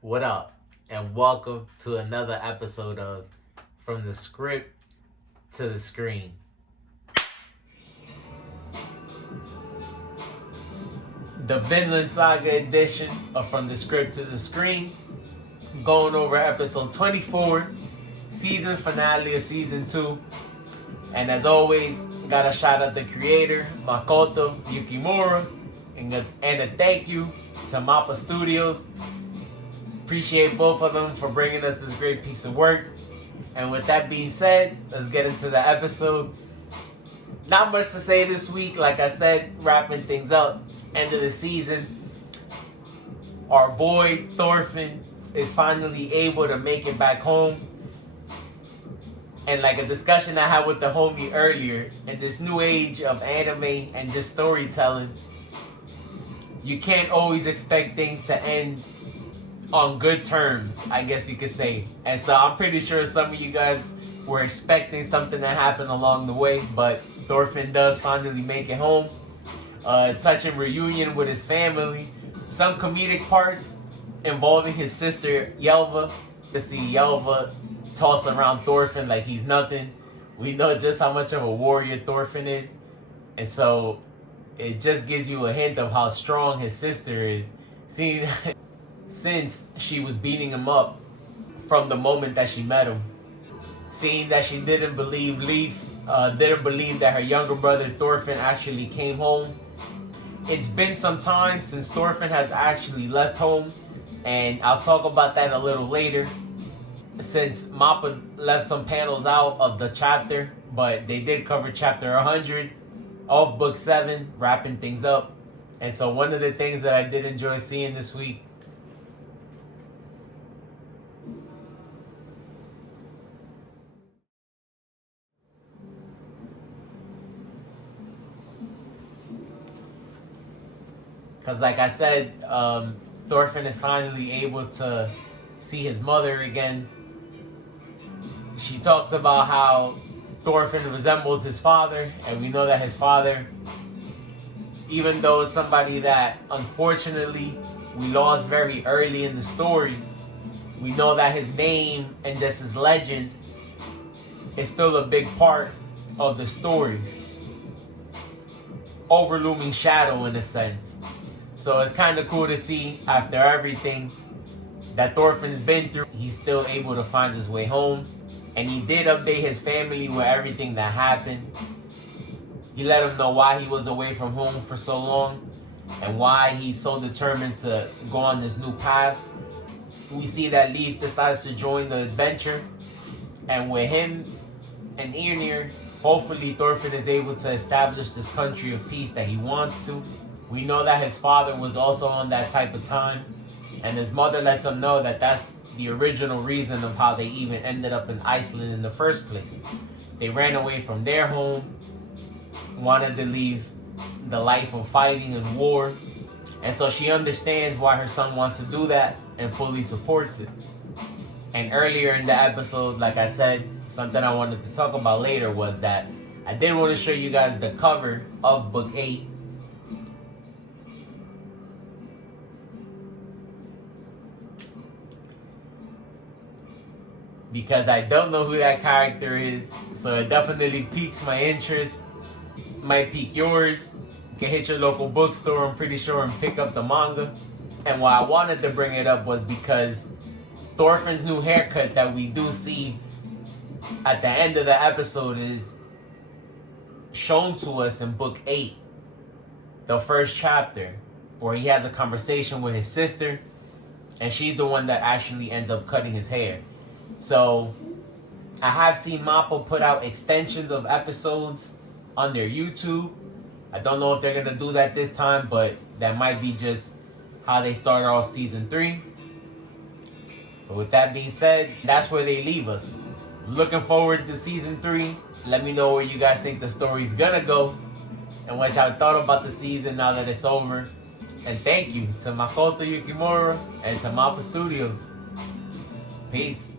What up? And welcome to another episode of From the Script to the Screen. The Vinland Saga edition of From the Script to the Screen. Going over episode 24, season finale of season 2. And as always, gotta shout out the creator, Makoto Yukimura. And a thank you to Mappa Studios. Appreciate both of them for bringing us this great piece of work. And with that being said, let's get into the episode. Not much to say this week. Like I said, wrapping things up. End of the season. Our boy Thorfinn is finally able to make it back home. And like a discussion I had with the homie earlier, in this new age of anime and just storytelling, you can't always expect things to end on good terms, I guess you could say. And so I'm pretty sure some of you guys were expecting something to happen along the way, but Thorfinn does finally make it home. Touching reunion with his family. Some comedic parts involving his sister Yelva. To see Yelva toss around Thorfinn like he's nothing. We know just how much of a warrior Thorfinn is. And so it just gives you a hint of how strong his sister is. Seeing since she was beating him up from the moment that she met him. Seeing that she didn't believe didn't believe that her younger brother Thorfinn actually came home. It's been some time since Thorfinn has actually left home, and I'll talk about that a little later, since Mappa left some panels out of the chapter, but they did cover chapter 100 of book 7, wrapping things up. And so one of the things that I did enjoy seeing this week, because like I said, Thorfinn is finally able to see his mother again. She talks about how Thorfinn resembles his father, and we know that his father, even though it's somebody that unfortunately we lost very early in the story, we know that his name and just his legend is still a big part of the story. Overlooming shadow in a sense. So it's kind of cool to see, after everything that Thorfinn's been through, he's still able to find his way home. And he did update his family with everything that happened. He let them know why he was away from home for so long and why he's so determined to go on this new path. We see that Leif decides to join the adventure. And with him and Yrnir, hopefully Thorfinn is able to establish this country of peace that he wants to. We know that his father was also on that type of time, and his mother lets him know that that's the original reason of how they even ended up in Iceland in the first place. They ran away from their home, wanted to leave the life of fighting and war, and so she understands why her son wants to do that and fully supports it. And earlier in the episode, like I said, something I wanted to talk about later was that I did want to show you guys the cover of book 8. Because I don't know who that character is, so it definitely piques my interest. Might pique yours. You can hit your local bookstore, I'm pretty sure, and pick up the manga. And why I wanted to bring it up was because Thorfinn's new haircut that we do see at the end of the episode is shown to us in book 8, the first chapter, where he has a conversation with his sister, and she's the one that actually ends up cutting his hair. So I have seen Mappa put out extensions of episodes on their YouTube. I don't know if they're gonna do that this time, but that might be just how they started off season 3. But with that being said, that's where they leave us. Looking forward to season 3. Let me know where you guys think the story's gonna go and what y'all thought about the season now that it's over. And thank you to Makoto Yukimura and to Mappa Studios. Peace.